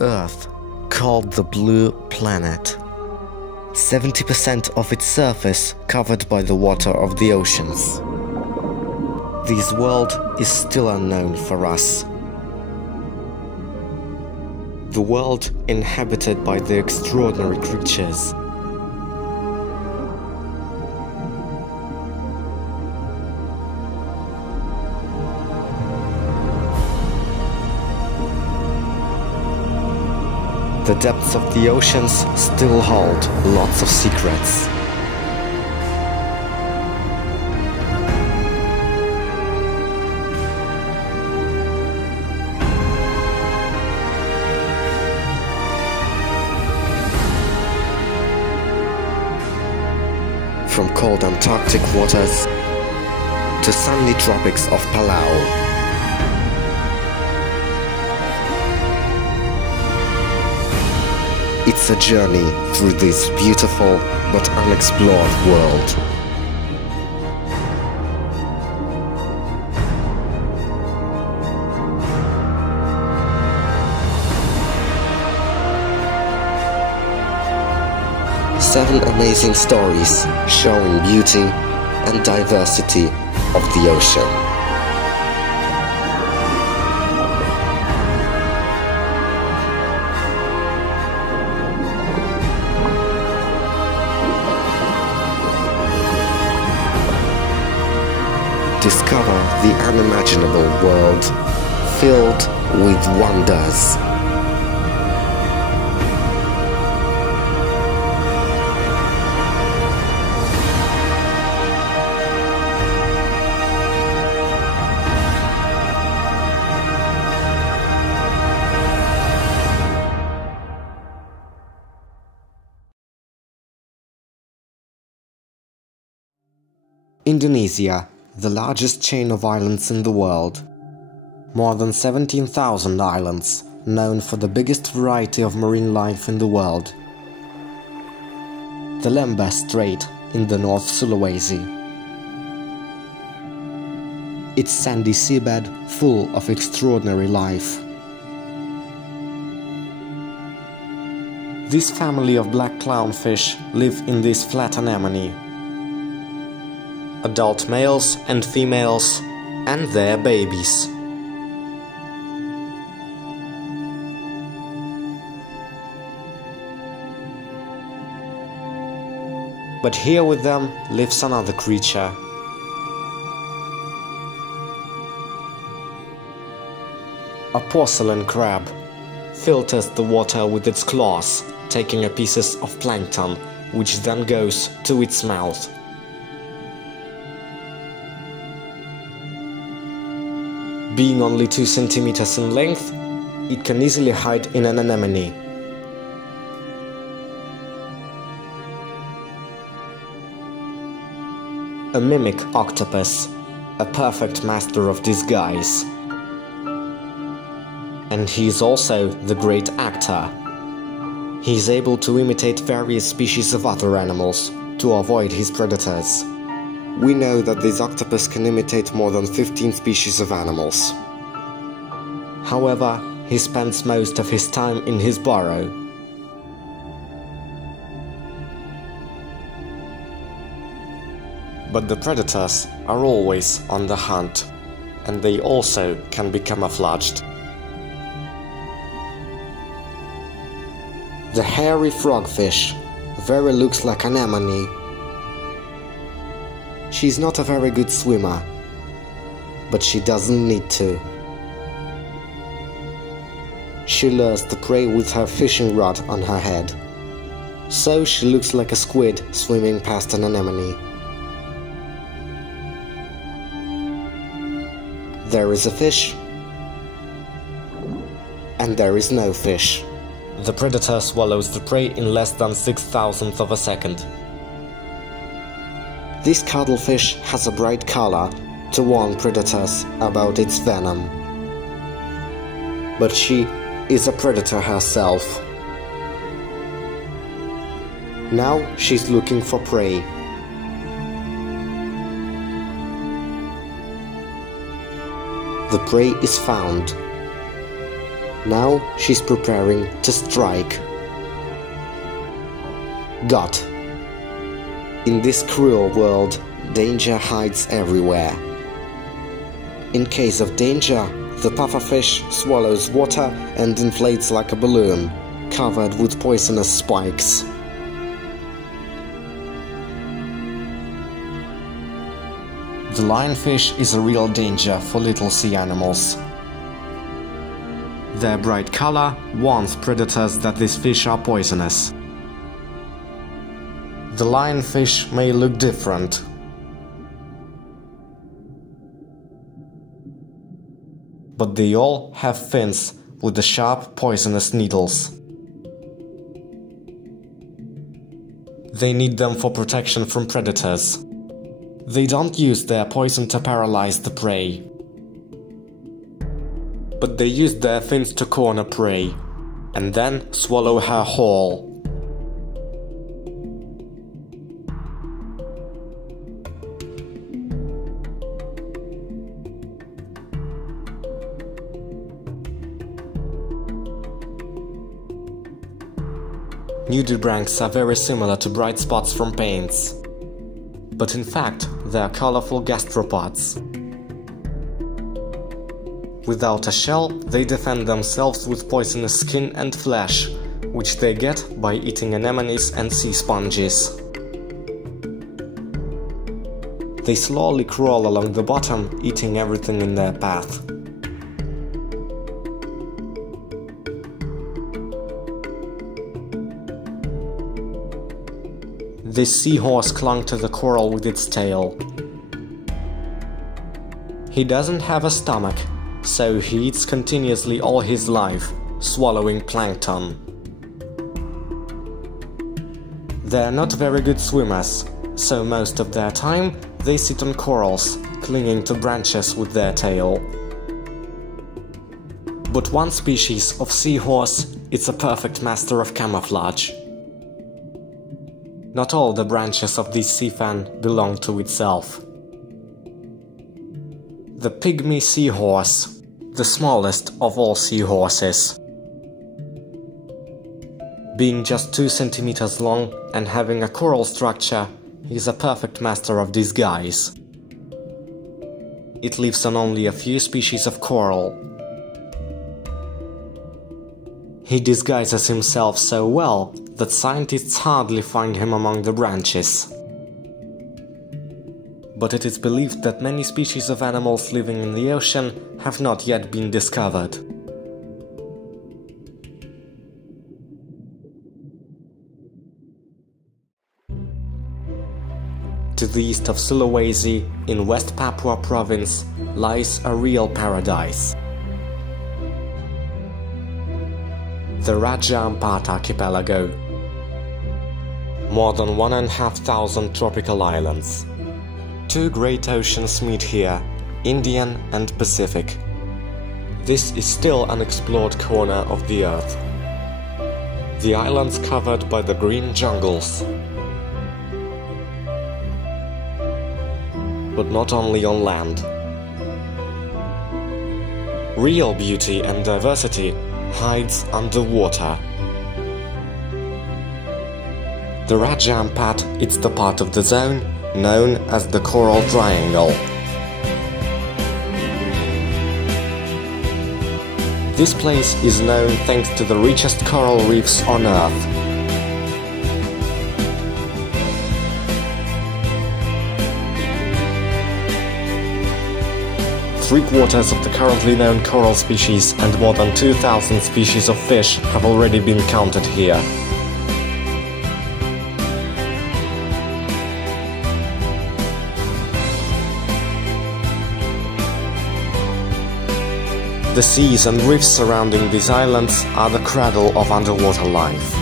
Earth, called the Blue Planet. 70% of its surface covered by the water of the oceans. This world is still unknown for us. The world inhabited by the extraordinary creatures. The depths of the oceans still hold lots of secrets. From cold Antarctic waters to sunny tropics of Palau. It's a journey through this beautiful but unexplored world. Seven amazing stories showing beauty and diversity of the ocean. Discover the unimaginable world filled with wonders. Indonesia, the largest chain of islands in the world. More than 17,000 islands, known for the biggest variety of marine life in the world. The Lembeh Strait in the North Sulawesi. Its sandy seabed full of extraordinary life. This family of black clownfish live in this flat anemone. Adult males and females and their babies. But here with them lives another creature. A porcelain crab filters the water with its claws, taking pieces of plankton, which then goes to its mouth. Being only 2 centimeters in length, it can easily hide in an anemone. A mimic octopus, a perfect master of disguise. And he is also the great actor. He is able to imitate various species of other animals to avoid his predators. We know that this octopus can imitate more than 15 species of animals. However, he spends most of his time in his burrow. But the predators are always on the hunt, and they also can be camouflaged. The hairy frogfish very looks like an anemone. She's not a very good swimmer, but she doesn't need to. She lures the prey with her fishing rod on her head, so she looks like a squid swimming past an anemone. There is a fish, and there is no fish. The predator swallows the prey in less than 6,000th of a second. This cuttlefish has a bright color to warn predators about its venom. But she is a predator herself. Now she's looking for prey. The prey is found. Now she's preparing to strike. Got. In this cruel world, danger hides everywhere. In case of danger, the pufferfish swallows water and inflates like a balloon, covered with poisonous spikes. The lionfish is a real danger for little sea animals. Their bright color warns predators that these fish are poisonous. The lionfish may look different. But they all have fins with the sharp, poisonous needles. They need them for protection from predators. They don't use their poison to paralyze the prey, but they use their fins to corner prey, and then swallow her whole. Nudibranchs are very similar to bright spots from paints, but in fact they are colorful gastropods. Without a shell, they defend themselves with poisonous skin and flesh, which they get by eating anemones and sea sponges. They slowly crawl along the bottom, eating everything in their path. This seahorse clung to the coral with its tail. He doesn't have a stomach, so he eats continuously all his life, swallowing plankton. They're not very good swimmers, so most of their time they sit on corals, clinging to branches with their tail. But one species of seahorse is a perfect master of camouflage. Not all the branches of this sea fan belong to itself. The Pigmy seahorse, the smallest of all seahorses. Being just 2 centimeters long and having a coral structure, he is a perfect master of disguise. It lives on only a few species of coral. He disguises himself so well that scientists hardly find him among the branches. But it is believed that many species of animals living in the ocean have not yet been discovered. To the east of Sulawesi, in West Papua province, lies a real paradise. The Raja Ampat archipelago. More than 1,500 tropical islands. 2 great oceans meet here, Indian and Pacific. This is still an unexplored corner of the earth. The islands covered by the green jungles. But not only on land. Real beauty and diversity hides underwater. The Raja Ampat is the part of the zone known as the Coral Triangle. This place is known thanks to the richest coral reefs on Earth. Three-quarters of the currently known coral species and more than 2,000 species of fish have already been counted here. The seas and reefs surrounding these islands are the cradle of underwater life.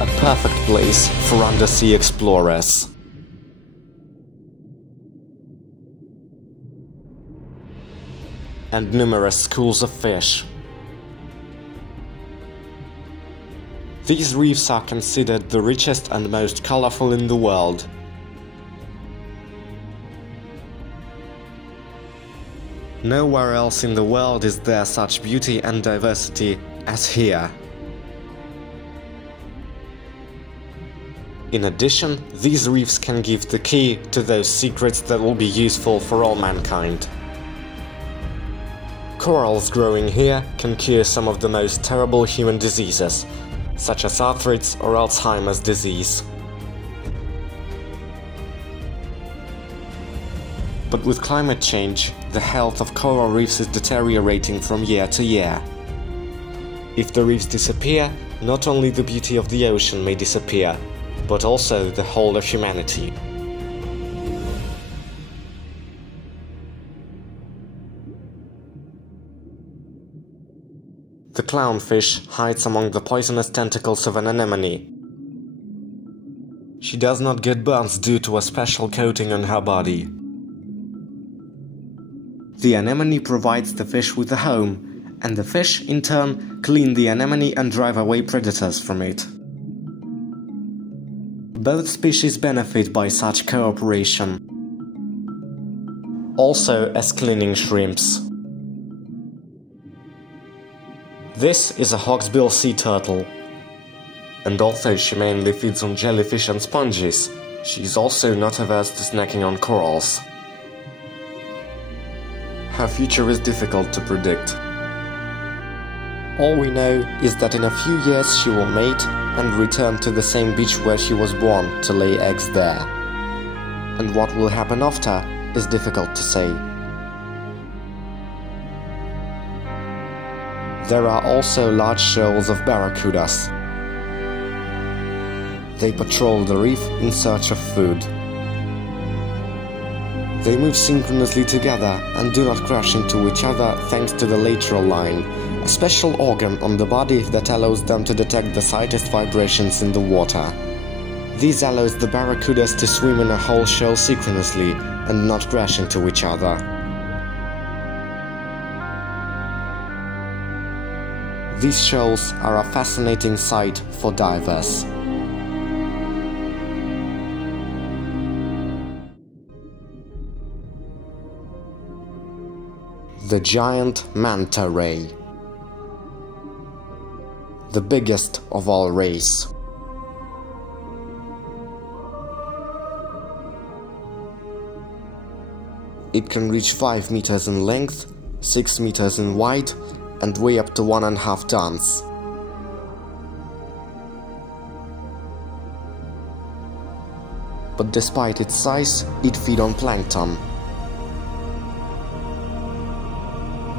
A perfect place for undersea explorers. And numerous schools of fish. These reefs are considered the richest and most colorful in the world. Nowhere else in the world is there such beauty and diversity as here. In addition, these reefs can give the key to those secrets that will be useful for all mankind. Corals growing here can cure some of the most terrible human diseases, such as arthritis or Alzheimer's disease. But with climate change, the health of coral reefs is deteriorating from year to year. If the reefs disappear, not only the beauty of the ocean may disappear, but also the whole of humanity. The clownfish hides among the poisonous tentacles of an anemone. She does not get burns due to a special coating on her body. The anemone provides the fish with a home, and the fish, in turn, clean the anemone and drive away predators from it. Both species benefit by such cooperation, also as cleaning shrimps. This is a Hawksbill sea turtle, and although she mainly feeds on jellyfish and sponges, she is also not averse to snacking on corals. Her future is difficult to predict. All we know is that in a few years she will mate and return to the same beach where she was born to lay eggs there. And what will happen after is difficult to say. There are also large shoals of barracudas. They patrol the reef in search of food. They move synchronously together and do not crash into each other thanks to the lateral line, a special organ on the body that allows them to detect the slightest vibrations in the water. This allows the barracudas to swim in a whole shoal synchronously and not crash into each other. These shoals are a fascinating sight for divers. The giant manta ray. The biggest of all rays. It can reach 5 meters in length, 6 meters in wide, and weigh up to 1.5 tons. But despite its size, it feeds on plankton.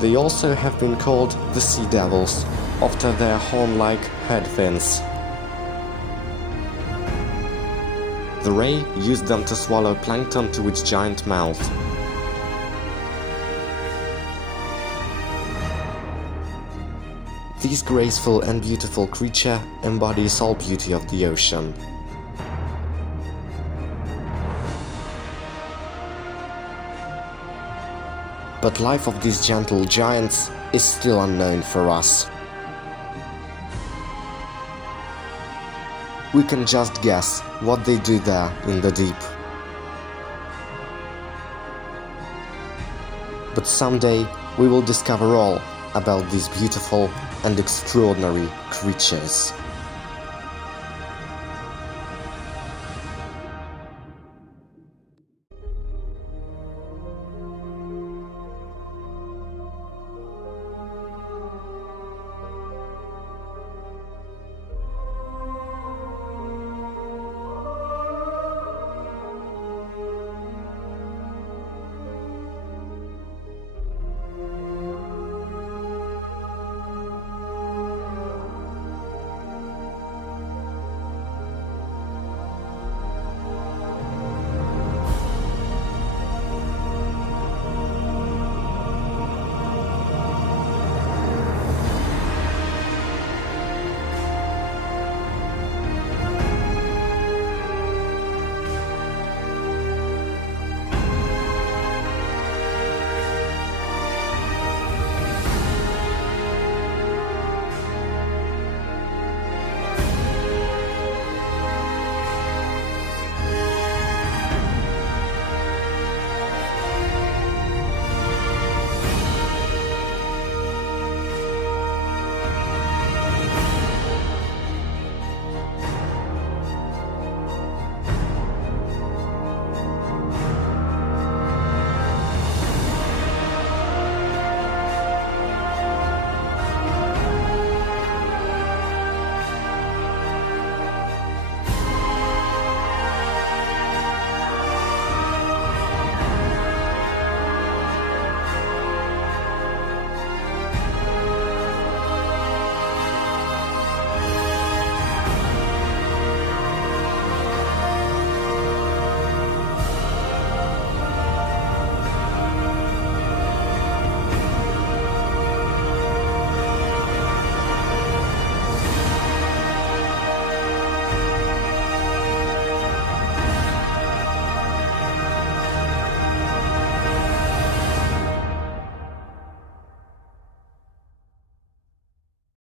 They also have been called the sea devils, after their horn-like head fins. The ray used them to swallow plankton to its giant mouth. This graceful and beautiful creature embodies all beauty of the ocean. But life of these gentle giants is still unknown for us. We can just guess what they do there in the deep. But someday we will discover all about these beautiful and extraordinary creatures.